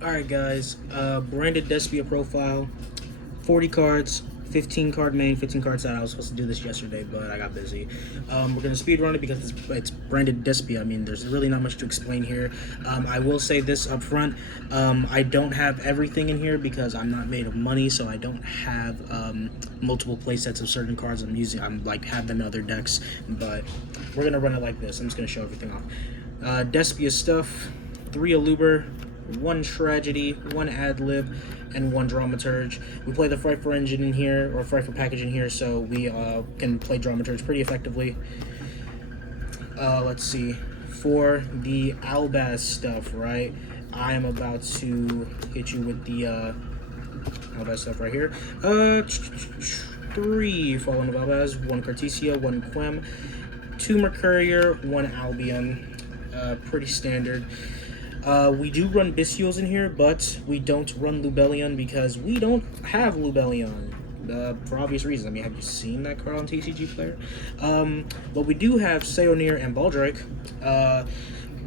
Alright guys, branded Despia profile, 40 cards, 15 card main, 15 card side. I was supposed to do this yesterday, but I got busy. We're going to speed run it because it's branded Despia. I mean, there's really not much to explain here. I will say this up front. I don't have everything in here because I'm not made of money, so I don't have multiple play sets of certain cards I'm like have them in other decks, but we're going to run it like this. I'm just going to show everything off. Despia stuff, 3 Aluber, 1 Tragedy, 1 Ad-Lib, and 1 Dramaturge. We play the Fright engine in here, or Fright package in here, so we can play Dramaturge pretty effectively. Let's see. For the Albaz stuff, right, I am about to hit you with the Albaz stuff right here. 3 Fallen of Albaz, 1 Cartesia, 1 Quem, 2 Mercurier, 1 Albion. Pretty standard. We do run Bistiols in here, but we don't run Lubellion because we don't have Lubellion. For obvious reasons. I mean, have you seen that card on TCG Player? But we do have Seonir and Baldrake.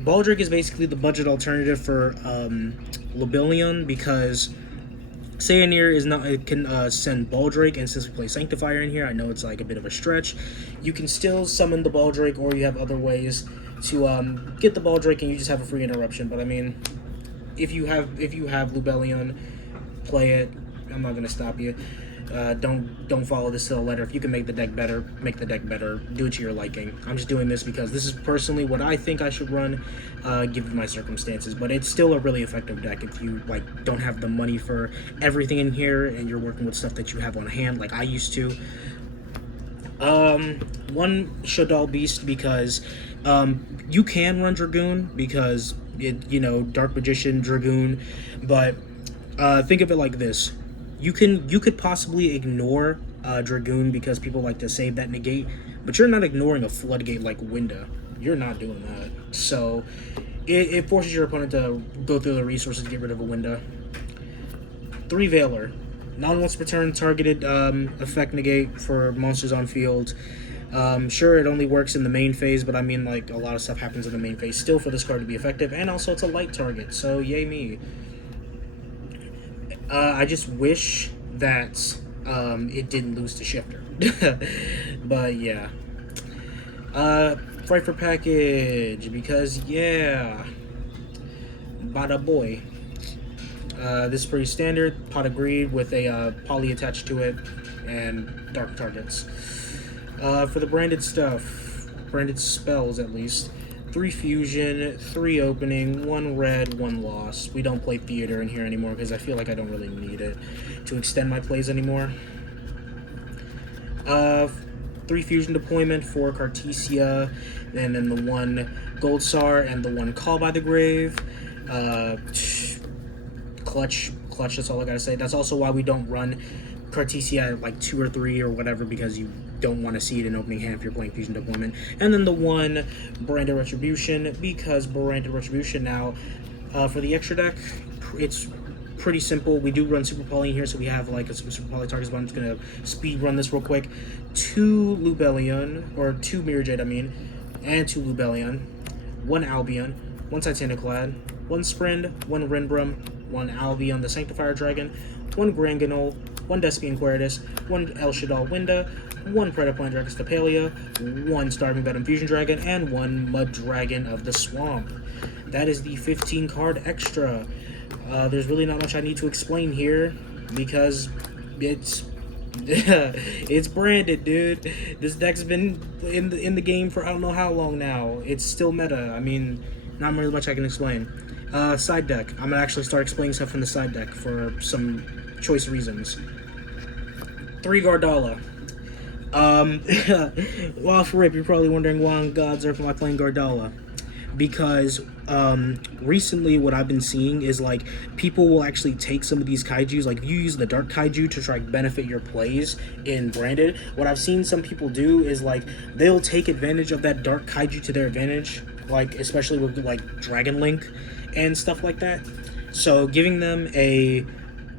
Baldrake is basically the budget alternative for Lubellion because Seonir is not. It can send Baldrake, and since we play Sanctifier in here, I know it's like a bit of a stretch. You can still summon the Baldrake, or you have other ways to get the Baldrake, and you just have a free interruption. But I mean, if you have Lubellion, play it. I'm not gonna stop you. Don't follow this to the letter. If you can make the deck better, make the deck better. Do it to your liking. I'm just doing this because this is personally what I think I should run, given my circumstances. But it's still a really effective deck if you like don't have the money for everything in here and you're working with stuff that you have on hand, like I used to. 1 Shadal Beast because you can run Dragoon because Dark Magician, Dragoon, but think of it like this. You could possibly ignore Dragoon because people like to save that negate, but you're not ignoring a floodgate like Winda. You're not doing that. So it forces your opponent to go through the resources to get rid of a Winda. 3 Veiler. Non-once per turn targeted effect negate for monsters on field. Sure, it only works in the main phase, but I mean, like, a lot of stuff happens in the main phase still for this card to be effective, and also it's a light target, so yay me. I just wish that it didn't lose to Shifter. But yeah. Fright package, because yeah. Bada boy. This is pretty standard. Pot of Greed with a poly attached to it, and dark targets. For the branded stuff, branded spells at least, 3 fusion, 3 opening, 1 red, 1 lost. We don't play theater in here anymore because I feel like I don't really need it to extend my plays anymore. 3 fusion deployment for Cartesia, and then the 1 Gold Sar and the 1 Call by the Grave. Clutch, that's all I gotta say. That's also why we don't run Cartesia at like 2 or 3 or whatever, because you don't want to see it in opening hand if you're playing Fusion Deployment. And then the 1 Branded Retribution, because Branded Retribution now, for the extra deck, it's pretty simple. We do run Super Poly in here, so we have like a Super Poly targets, but I'm just gonna speed run this real quick. 2 Lubellion, or 2 Mirror Jade, I mean, and 2 Lubellion, 1 Albion, 1 Titaniclad, 1 Sprint, 1 Renbrum, 1 Albion the Sanctifier Dragon, 1 Granganol, 1 Despian Queritus, 1 El Shadal Winda, 1 Predaplant Dragon Stapelia, 1 Starving Venom Fusion Dragon, and 1 Mud Dragon of the Swamp. That is the 15 card extra. There's really not much I need to explain here because it's it's branded, dude. This deck's been in the game for I don't know how long now. It's still meta. I mean, not really much I can explain. Side deck. I'm gonna actually start explaining stuff from the side deck for some choice reasons. 3 Gardala. Well, off rip, you're probably wondering why on God's Earth am I playing Gardala? Because recently what I've been seeing is like people will actually take some of these kaijus, like if you use the dark kaiju to try to benefit your plays in branded, what I've seen some people do is like they'll take advantage of that dark kaiju to their advantage, like especially with like Dragon Link and stuff like that. So giving them a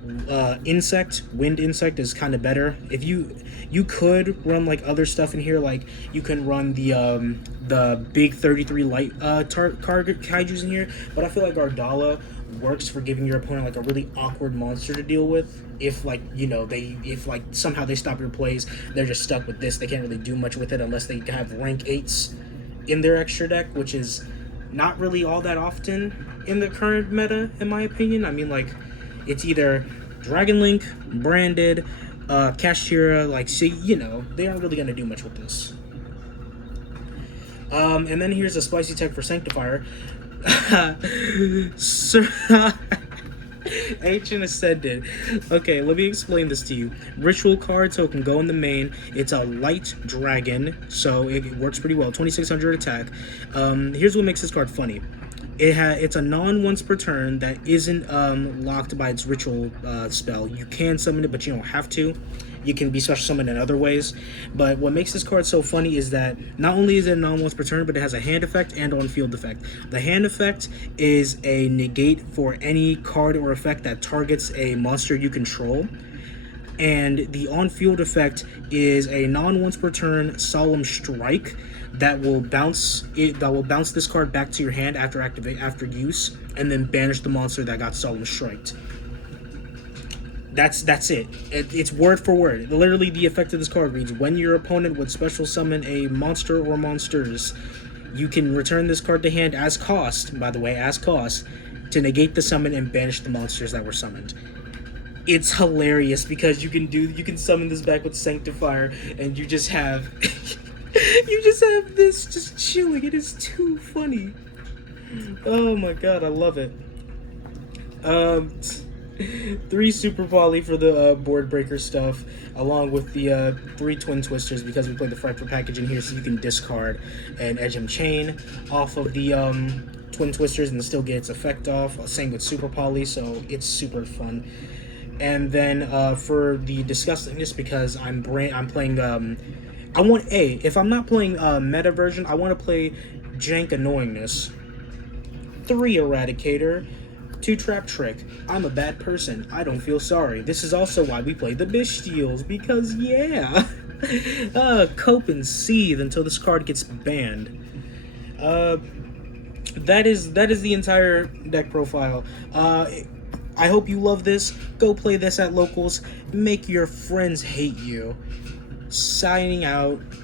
wind insect is kind of better. If you could run like other stuff in here, like you can run the big 33 light target kaijus in here, but I feel like Ardala works for giving your opponent like a really awkward monster to deal with. If like if like somehow they stop your plays, they're just stuck with this. They can't really do much with it unless they have rank 8s in their extra deck, which is not really all that often in the current meta, in my opinion. I mean, like, it's either Dragon Link, Branded, Kashtira, like, see, they aren't really going to do much with this. And then here's a spicy tech for Sanctifier. Sir, Ancient Ascended. Okay, let me explain this to you. Ritual card, so it can go in the main. It's a light dragon, so it works pretty well. 2600 attack. Here's what makes this card funny. It's a non-once per turn that isn't locked by its ritual spell. You can summon it, but you don't have to. You can be special summoned in other ways. But what makes this card so funny is that not only is it a non-once per turn, but it has a hand effect and on-field effect. The hand effect is a negate for any card or effect that targets a monster you control. And the on-field effect is a non-once per turn Solemn Strike that will bounce this card back to your hand after use, and then banish the monster that got Solemn Striked. That's it. It's word for word. Literally, the effect of this card reads: when your opponent would special summon a monster or monsters, you can return this card to hand as cost, by the way, as cost, to negate the summon and banish the monsters that were summoned. It's hilarious because you can summon this back with Sanctifier, and you just have this just chilling. It is too funny. Oh my god, I love it. 3 Super Volley for the board breaker stuff, along with the 3 Twin Twisters, because we played the Fractal package in here, so you can discard an Edgem Chain off of the Twin Twisters and still get its effect off. Same with Super Poly, so it's super fun. And then for the Disgustingness, because I'm playing if I'm not playing meta version, I want to play Jank Annoyingness. 3 Eradicator. 2 Trap Trick. I'm a bad person. I don't feel sorry. This is also why we play the Bestials, because yeah. Cope and seethe until this card gets banned. That is the entire deck profile. I hope you love this. Go play this at locals. Make your friends hate you. Signing out.